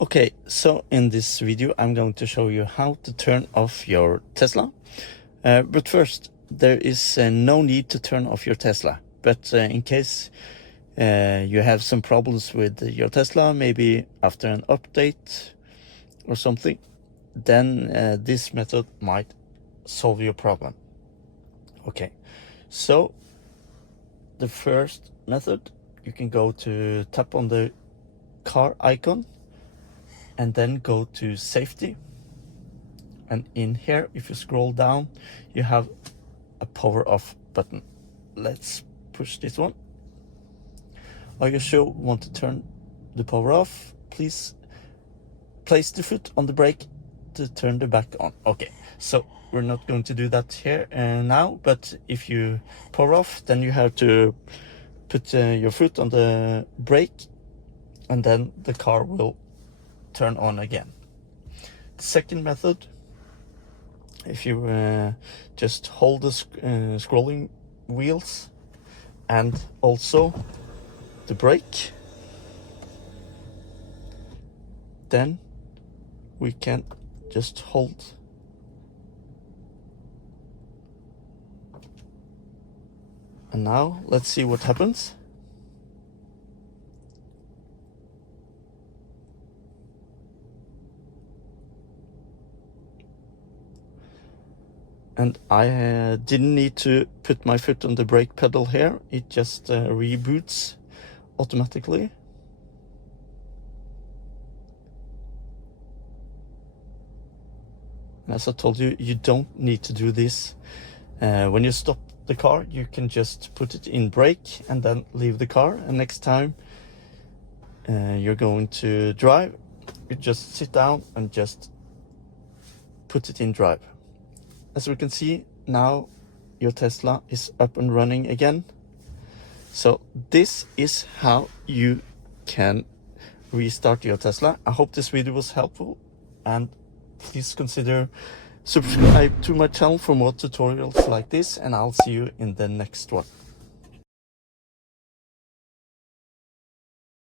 Okay, so in this video I'm going to show you how to turn off your Tesla. But first, there is no need to turn off your Tesla. But in case you have some problems with your Tesla, maybe after an update or something, then this method might solve your problem. Okay, so the first method, you can go to tap on the car icon and then go to safety, and in here, if you scroll down, you have a power off button. Let's push this one. Are you sure you want to turn the power off? Please place the foot on the brake to turn the back on. Okay, so we're not going to do that here now, but if you power off, then you have to put your foot on the brake, and then the car will turn on again. The second method, if you just hold the scrolling wheels and also the brake, then we can just hold and now let's see what happens. And I didn't need to put my foot on the brake pedal here. It just reboots automatically. As I told you, you don't need to do this. When you stop the car, you can just put it in brake and then leave the car. And next time you're going to drive, you just sit down and just put it in drive. As we can see, now your Tesla is up and running again. So this is how you can restart your Tesla. I hope this video was helpful, and please consider subscribe to my channel for more tutorials like this, and I'll see you in the next one.